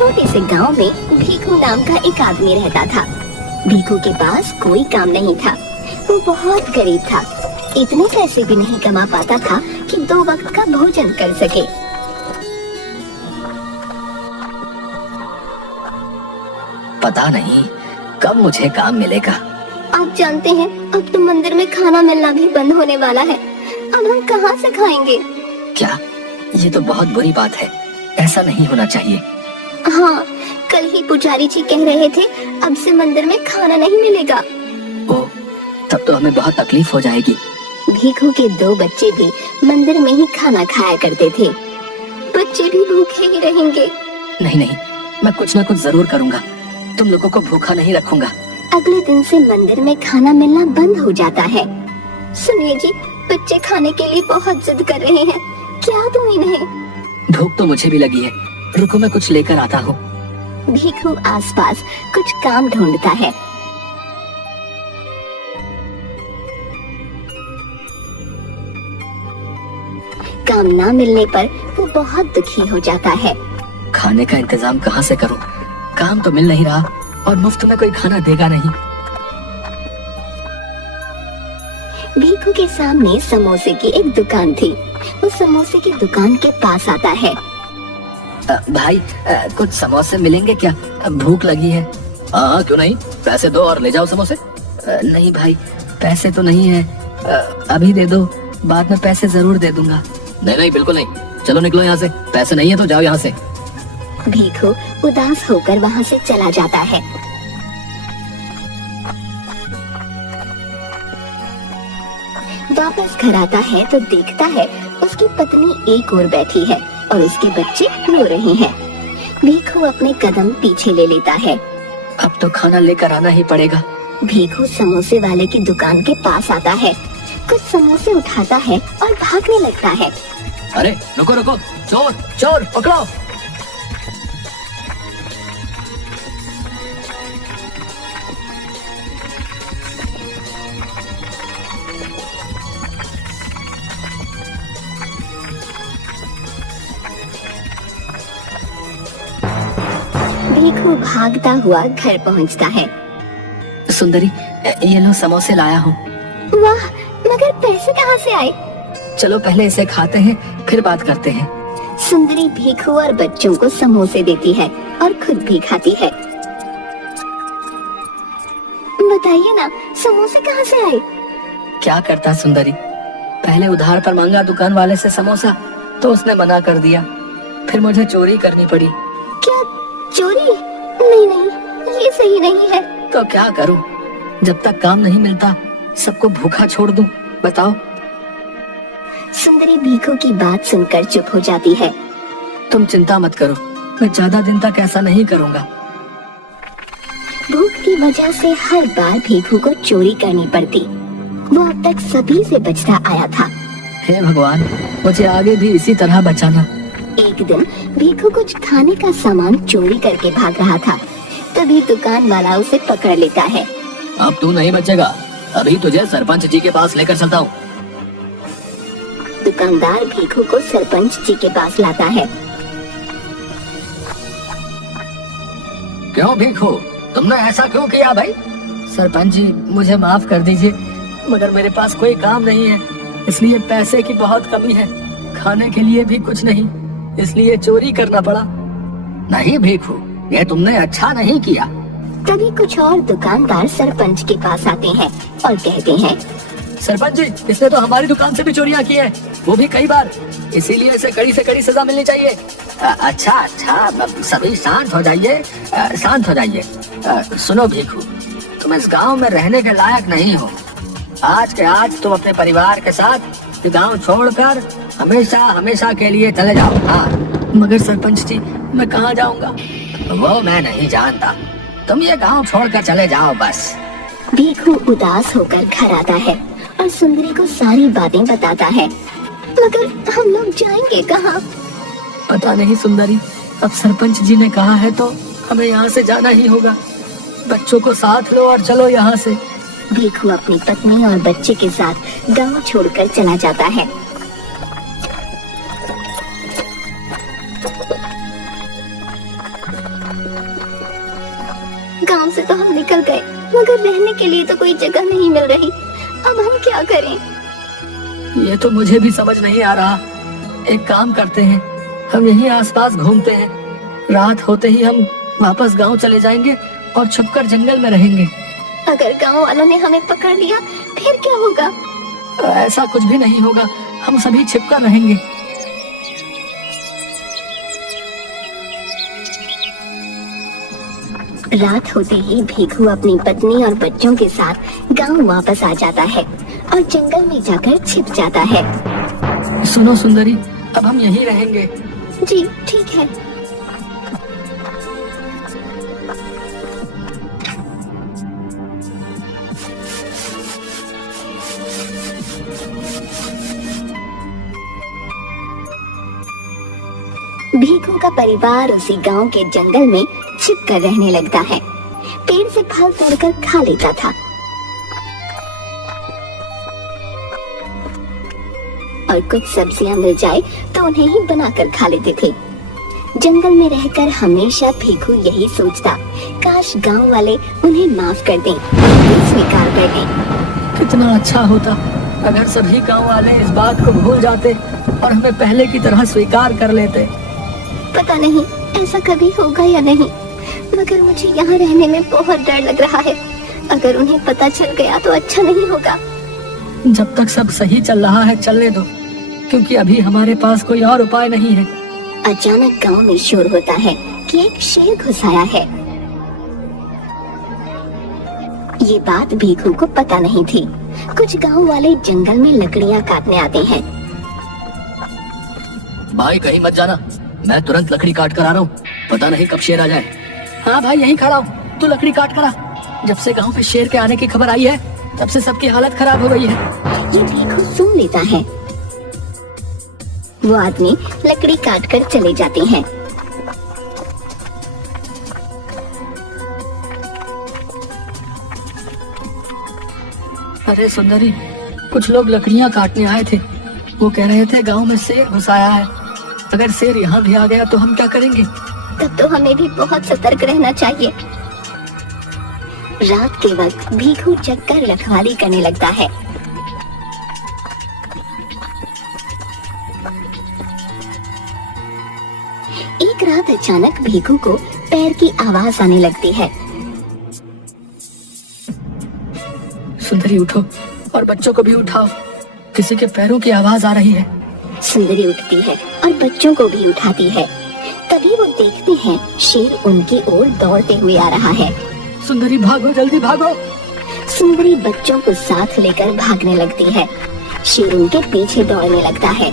छोटे से गांव में भीखू नाम का एक आदमी रहता था। भीखू के पास कोई काम नहीं था। वो बहुत गरीब था। इतने पैसे भी नहीं कमा पाता था कि 2 वक्त का भोजन कर सके। पता नहीं कब मुझे काम मिलेगा। आप जानते हैं अब तो मंदिर में खाना मिलना भी बंद होने वाला है। अब हम कहाँ से खाएंगे? क्या? ये तो बहुत बुरी बात है। ऐसा नहीं होना चाहिए। हाँ, कल ही पुजारी जी कह रहे थे अब से मंदिर में खाना नहीं मिलेगा। ओह, तब तो हमें बहुत तकलीफ हो जाएगी। भीखू के 2 बच्चे भी मंदिर में ही खाना खाया करते थे। बच्चे भी भूखे ही रहेंगे। नहीं नहीं, मैं कुछ ना कुछ जरूर करूँगा। तुम लोगों को भूखा नहीं रखूंगा। अगले दिन से मंदिर में खाना मिलना बंद हो जाता है। सुनिए जी, बच्चे खाने के लिए बहुत जिद कर रहे हैं। क्या दूं इन्हें? भूख तो मुझे भी लगी है। रुको, मैं कुछ लेकर आता हूँ। भीखू आसपास कुछ काम ढूंढता है। काम ना मिलने पर वो बहुत दुखी हो जाता है। खाने का इंतजाम कहाँ से करूँ? काम तो मिल नहीं रहा और मुफ्त में कोई खाना देगा नहीं। भीखू के सामने समोसे की एक दुकान थी। वो समोसे की दुकान के पास आता है। भाई, कुछ समोसे मिलेंगे क्या? भूख लगी है। हाँ, क्यों नहीं, पैसे दो और ले जाओ समोसे। नहीं भाई, पैसे तो नहीं है। अभी दे दो, बाद में पैसे जरूर दे दूंगा। नहीं नहीं, बिल्कुल नहीं। चलो निकलो यहाँ से। पैसे नहीं है तो जाओ यहाँ से। भीखू उदास होकर वहाँ से चला जाता है। वापस घर आता है तो देखता है उसकी पत्नी एक ओर बैठी है और उसके बच्चे रो रहे हैं। भीखू अपने कदम पीछे ले लेता है। अब तो खाना लेकर आना ही पड़ेगा। भीखू समोसे वाले की दुकान के पास आता है, कुछ समोसे उठाता है और भागने लगता है। अरे रुको रुको, चोर चोर पकड़ो। भीखू भागता हुआ घर पहुंचता है। सुंदरी, ये लो समोसे लाया हूँ। वाह, मगर पैसे कहाँ से आए? चलो पहले इसे खाते हैं, फिर बात करते हैं। सुंदरी भीखू और बच्चों को समोसे देती है और खुद भी खाती है। बताइए ना, समोसे कहाँ से आए? क्या करता सुंदरी, पहले उधार पर मांगा दुकान वाले से समोसा, तो उसने मना कर दिया। फिर मुझे चोरी करनी पड़ी। क्या चोरी? नहीं नहीं, ये सही नहीं है। तो क्या करूं? जब तक काम नहीं मिलता सबको भूखा छोड़ दूं? बताओ। सुंदरी भीखू की बात सुनकर चुप हो जाती है। तुम चिंता मत करो, मैं ज्यादा दिन तक ऐसा नहीं करूंगा। भूख की वजह से हर बार भीखू को चोरी करनी पड़ती। वो अब तक सभी से बचता आया था। हे भगवान, मुझे आगे भी इसी तरह बचाना। एक दिन भीखू कुछ खाने का सामान चोरी करके भाग रहा था। तभी दुकान वाला उसे पकड़ लेता है। अब तू नहीं बचेगा, अभी तुझे सरपंच जी के पास लेकर चलता हूँ। दुकानदार भीखू को सरपंच जी के पास लाता है। क्यों भीखू, तुमने ऐसा क्यों किया भाई? सरपंच जी, मुझे माफ कर दीजिए, मगर मेरे पास कोई काम नहीं है, इसलिए पैसे की बहुत कमी है। खाने के लिए भी कुछ नहीं, इसलिए चोरी करना पड़ा। नहीं भीखू, ये तुमने अच्छा नहीं किया। तभी कुछ और दुकानदार सरपंच के पास आते हैं और कहते हैं, सरपंच जी, इसने तो हमारी दुकान से भी चोरियां की है, वो भी कई बार, इसीलिए इसे कड़ी से कड़ी सजा मिलनी चाहिए। अच्छा अच्छा, सभी शांत हो जाइए, शांत हो जाइए। सुनो भीखू, तुम इस गांव में रहने के लायक नहीं हो। आज के आज तुम अपने परिवार के साथ गांव छोड़कर हमेशा हमेशा के लिए चले जाओ। हाँ, मगर सरपंच जी, मैं कहाँ जाऊँगा? वो मैं नहीं जानता, तुम ये गांव छोड़कर चले जाओ बस। भीखू उदास होकर घर आता है और सुंदरी को सारी बातें बताता है। मगर हम लोग जाएंगे कहाँ? पता नहीं सुंदरी, अब सरपंच जी ने कहा है तो हमें यहाँ से जाना ही होगा। बच्चों को साथ लो और चलो यहाँ से। भीखू अपनी पत्नी और बच्चे के साथ गांव छोड़कर चला जाता है। मगर रहने के लिए तो कोई जगह नहीं मिल रही। अब हम क्या करें? ये तो मुझे भी समझ नहीं आ रहा। एक काम करते हैं, हम यहीं आसपास घूमते हैं। रात होते ही हम वापस गांव चले जाएंगे और छुपकर जंगल में रहेंगे। अगर गांव वालों ने हमें पकड़ लिया फिर क्या होगा? ऐसा कुछ भी नहीं होगा, हम सभी छिपकर रहेंगे। रात होते ही भीखू अपनी पत्नी और बच्चों के साथ गांव वापस आ जाता है और जंगल में जाकर छिप जाता है। सुनो सुंदरी, अब हम यहीं रहेंगे। जी ठीक है। भीखू का परिवार उसी गांव के जंगल में छिप कर रहने लगता है। पेड़ से फल तोड़कर खा लेता था और कुछ सब्जियां मिल जाए तो उन्हें ही बनाकर खा लेते थे। जंगल में रहकर हमेशा भीखू यही सोचता, काश गांव वाले उन्हें माफ कर दें, स्वीकार कर दें। कितना अच्छा होता अगर सभी गांव वाले इस बात को भूल जाते और हमें पहले की तरह स्वीकार कर लेते। पता नहीं ऐसा कभी होगा या नहीं, मगर मुझे यहाँ रहने में बहुत डर लग रहा है। अगर उन्हें पता चल गया तो अच्छा नहीं होगा। जब तक सब सही चल रहा है चलने दो, क्योंकि अभी हमारे पास कोई और उपाय नहीं है। अचानक गांव में शोर होता है कि एक शेर घुस आया है। ये बात भीखू को पता नहीं थी। कुछ गांव वाले जंगल में लकड़ियां काटने आते हैं। भाई कहीं मत जाना, मैं तुरंत लकड़ी काट कर आ रहा हूँ। पता नहीं कब शेर आ जाए। हाँ भाई यहीं खड़ा हूँ, तू लकड़ी काट कर आ। जब से गांव पे शेर के आने की खबर आई है तब से सबकी हालत खराब हो गई है। ये भीखू सुन लेता है। वो आदमी लकड़ी काट कर चले जाते हैं। अरे सुंदरी, कुछ लोग लकड़ियां काटने आए थे। वो कह रहे थे गांव में शेर घुस आया है। अगर शेर यहाँ भी आ गया तो हम क्या करेंगे? तब तो हमें भी बहुत सतर्क रहना चाहिए। रात के वक्त भीखू चक्कर रखवाली करने लगता है। एक रात अचानक भीखू को पैर की आवाज आने लगती है। सुंदरी उठो और बच्चों को भी उठाओ, किसी के पैरों की आवाज आ रही है। सुंदरी उठती है और बच्चों को भी उठाती है। तभी वो देखते हैं शेर उनकी ओर दौड़ते हुए आ रहा है। सुंदरी भागो, जल्दी भागो। सुंदरी बच्चों को साथ लेकर भागने लगती है। शेर उनके पीछे दौड़ने लगता है।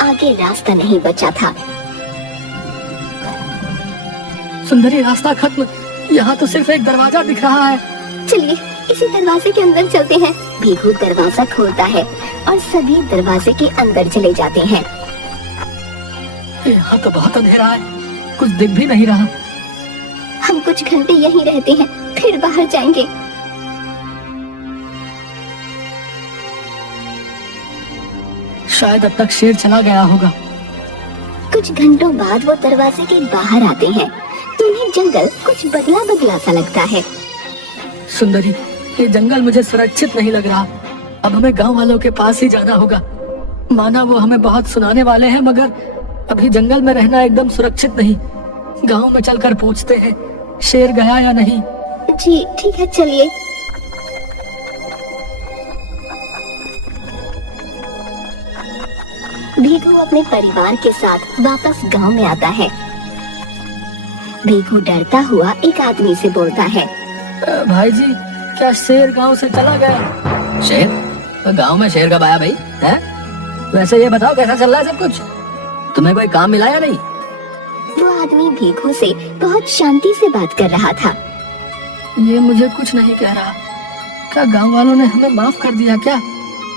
आगे रास्ता नहीं बचा था। सुंदरी रास्ता खत्म, यहाँ तो सिर्फ एक दरवाजा दिख रहा है। चलिए इसी दरवाजे के अंदर चलते हैं। भीखू दरवाजा खोलता है और सभी दरवाजे के अंदर चले जाते हैं। यहाँ तो बहुत अंधेरा है, कुछ दिख भी नहीं रहा। हम कुछ घंटे यहीं रहते हैं, फिर बाहर जाएंगे। शायद अब तक शेर चला गया होगा। कुछ घंटों बाद वो दरवाजे के बाहर आते हैं तो उन्हें जंगल कुछ बदला बदला सा लगता है। सुंदरी, ये जंगल मुझे सुरक्षित नहीं लग रहा। अब हमें गांव वालों के पास ही जाना होगा। माना वो हमें बहुत सुनाने वाले हैं, मगर अभी जंगल में रहना एकदम सुरक्षित नहीं। गांव में चलकर पूछते हैं शेर गया या नहीं। जी ठीक है, चलिए। भीखू अपने परिवार के साथ वापस गांव में आता है। भीखू डरता हुआ एक आदमी से बोलता है, भाई जी, क्या शेर गांव से चला गया? शेर? गांव में शेर कब आया भाई? है? वैसे ये बताओ कैसा चल रहा है सब कुछ? तुम्हें कोई काम मिला या नहीं? वो आदमी भीखू से बहुत शांति से बात कर रहा था। ये मुझे कुछ नहीं कह रहा। क्या गांव वालों ने हमें माफ कर दिया क्या?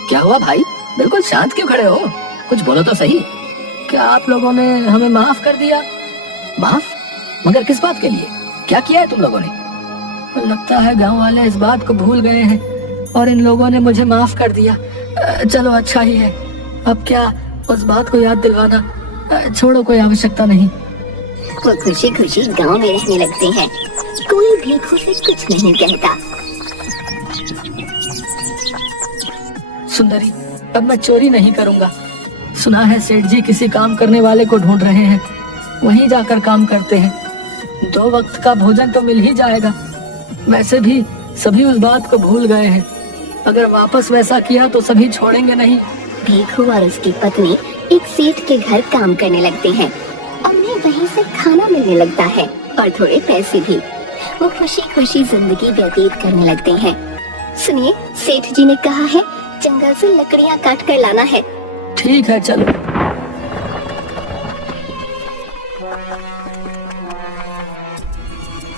क्या हुआ भाई? बिल्कुल शांत क्यों खड़े हो? कुछ बोलो तो सही। क्या आप लोगों ने हमें माफ कर दिया? माफ? मगर किस बात के लिए? क्या किया है तुम लोगों ने? लगता है गांव वाले इस बात को भूल गए हैं और इन लोगों ने मुझे माफ कर दिया। चलो अच्छा ही है। अब क्या उस बात को याद दिलवाना छोड़ो, कोई आवश्यकता नहीं। वो खुशी खुशी गांव में रहने लगते हैं। कोई भीखू से कुछ नहीं कहता। सुंदरी, अब मैं चोरी नहीं करूंगा। सुना है सेठ जी किसी काम करने वाले को ढूंढ रहे हैं, वहीं जाकर काम करते हैं। 2 वक्त का भोजन तो मिल ही जाएगा। वैसे भी सभी उस बात को भूल गए हैं। अगर वापस वैसा किया तो सभी छोड़ेंगे नहीं। भीखू और उसकी पत्नी एक सेठ के घर काम करने लगते हैं और उन्हें वहीं से खाना मिलने लगता है और थोड़े पैसे भी। वो खुशी खुशी जिंदगी व्यतीत करने लगते हैं। सुनिए, सेठ जी ने कहा है जंगल से लकड़ियां काट कर लाना है। ठीक है, चलो।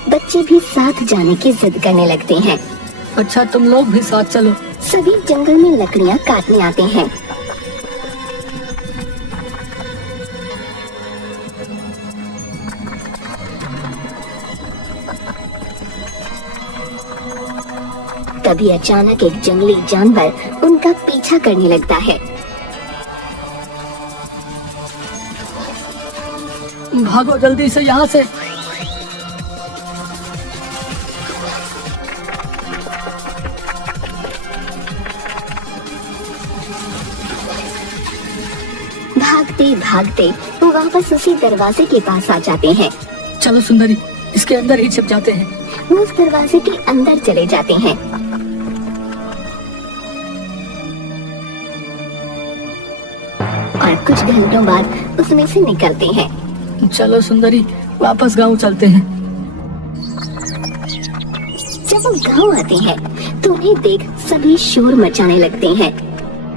बच्चे भी साथ जाने की जिद करने लगते हैं। अच्छा, तुम लोग भी साथ चलो। सभी जंगल में लकड़ियां काटने आते हैं। तभी अचानक एक जंगली जानवर उनका पीछा करने लगता है। भागो जल्दी से यहाँ से। भागते भागते वो वापस उसी दरवाजे के पास आ जाते हैं। चलो सुंदरी, इसके अंदर ही छिप जाते हैं। वो उस दरवाजे के अंदर चले जाते हैं। और कुछ घंटों बाद उसमें से निकलते हैं। चलो सुंदरी, वापस गांव चलते हैं। जब वो गांव आते हैं तो उन्हें देख सभी शोर मचाने लगते हैं।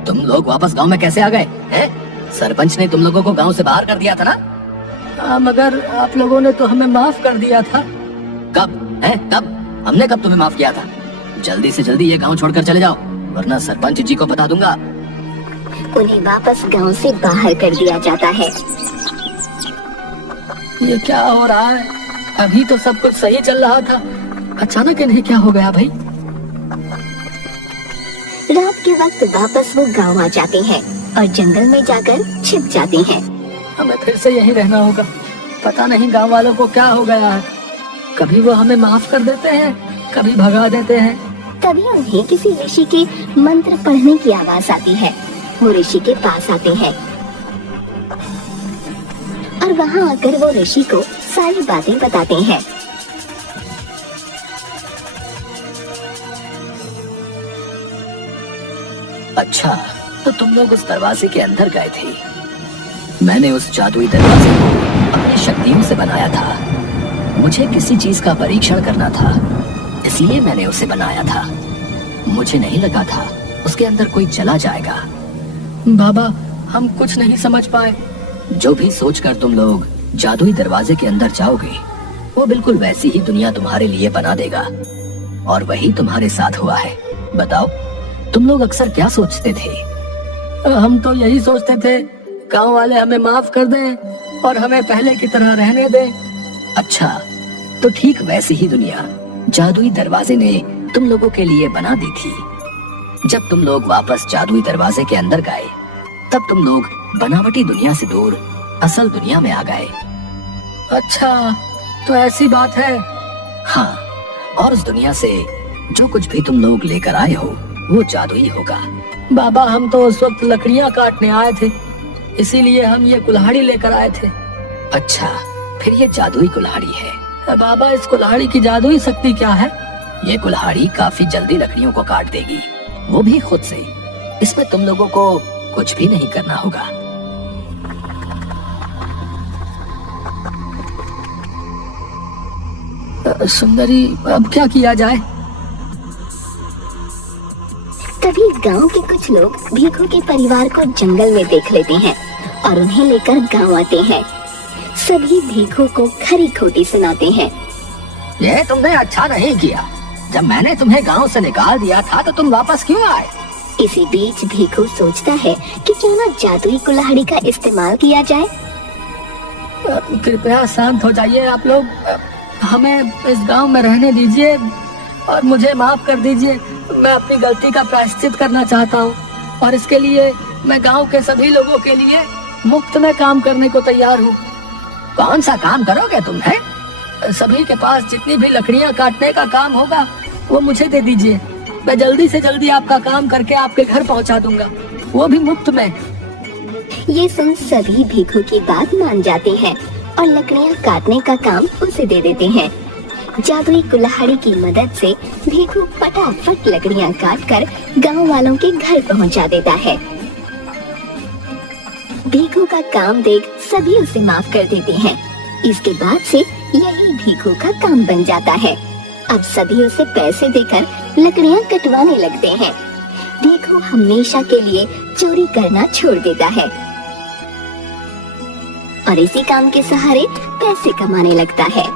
तुम लोग वापस गांव में कैसे आ गए हैं? सरपंच ने तुम लोगों को गांव से बाहर कर दिया था ना? मगर आप लोगों ने तो हमें माफ कर दिया था। कब है? कब? हमने कब तुम्हें माफ किया था? जल्दी से जल्दी ये गांव छोड़कर चले जाओ, वरना सरपंच जी को बता दूंगा। उन्हें वापस गांव से बाहर कर दिया जाता है। ये क्या हो रहा है? अभी तो सब कुछ सही चल रहा था, अचानक इन्हें क्या हो गया भाई? रात के वक्त वापस वो गांव आ जाते हैं और जंगल में जाकर छिप जाते हैं। हमें फिर से यहीं रहना होगा। पता नहीं गांव वालों को क्या हो गया है। कभी वो हमें माफ कर देते हैं, कभी भगा देते हैं। तभी उन्हें किसी ऋषि के मंत्र पढ़ने की आवाज आती है। वो ऋषि के पास आते हैं और वहाँ आकर वो ऋषि को सारी बातें बताते हैं। अच्छा, तो तुम लोग उस दरवाजे के अंदर गए थे। मैंने उस जादुई दरवाजे को अपनी शक्तियों से बनाया था। मुझे किसी चीज का परीक्षण करना था, इसलिए मैंने उसे बनाया था। मुझे नहीं लगा था उसके अंदर कोई चला जाएगा। बाबा, हम कुछ नहीं समझ पाए। जो भी सोचकर तुम लोग जादुई दरवाजे के अंदर जाओगे, वो बिल्कुल वैसी ही दुनिया तुम्हारे लिए बना देगा। और वही तुम्हारे साथ हुआ है। बताओ, तुम लोग अक्सर क्या सोचते थे? हम तो यही सोचते थे, गांव वाले हमें माफ कर दें और हमें पहले की तरह रहने दें। अच्छा, तो ठीक वैसी ही दुनिया जादुई दरवाजे ने तुम लोगों के लिए बना दी थी। जब तुम लोग वापस जादुई दरवाजे के अंदर गए, तब तुम लोग बनावटी दुनिया से दूर असल दुनिया में आ गए। अच्छा, तो ऐसी बात है। हाँ, और उस दुनिया से जो कुछ भी तुम लोग लेकर आए हो, वो जादुई होगा। बाबा, हम तो उस वक्त लकड़ियां काटने आए थे, इसीलिए हम ये कुल्हाड़ी लेकर आए थे। अच्छा, फिर ये जादुई कुल्हाड़ी है। बाबा, इस कुल्हाड़ी की जादुई शक्ति क्या है? ये कुल्हाड़ी काफी जल्दी लकड़ियों को काट देगी, वो भी खुद से। इसमें तुम लोगों को कुछ भी नहीं करना होगा। सुंदरी, अब क्या किया जाए? तभी गांव के कुछ लोग भीखू के परिवार को जंगल में देख लेते हैं और उन्हें लेकर गांव आते हैं। सभी भीखू को खरी खोटी सुनाते हैं। ये तुमने अच्छा नहीं किया। जब मैंने तुम्हें गांव से निकाल दिया था तो तुम वापस क्यों आए? इसी बीच भीखू सोचता है कि क्यों ना जादुई कुल्हाड़ी का इस्तेमाल किया जाए। कृपया शांत हो जाइए आप लोग। हमें इस गांव में रहने दीजिए और मुझे माफ कर दीजिए। मैं अपनी गलती का प्रायश्चित करना चाहता हूँ और इसके लिए मैं गांव के सभी लोगों के लिए मुफ्त में काम करने को तैयार हूँ। कौन सा काम करोगे तुम है? सभी के पास जितनी भी लकड़ियाँ काटने का काम होगा वो मुझे दे दीजिए। मैं जल्दी से जल्दी आपका काम करके आपके घर पहुँचा दूंगा, वो भी मुफ्त में। ये सुन सभी भीखू की बात मान जाते हैं और लकड़ियाँ काटने का काम उसे दे देते हैं। जादुई कुल्हाड़ी की मदद से भीखू फटाफट लकड़ियाँ काटकर गांव वालों के घर पहुंचा देता है। भीखू का काम देख सभी उसे माफ कर देते हैं। इसके बाद से यही भीखू का काम बन जाता है। अब सभी उसे पैसे देकर लकड़ियाँ कटवाने लगते हैं। भीखू हमेशा के लिए चोरी करना छोड़ देता है और इसी काम के सहारे पैसे कमाने लगता है।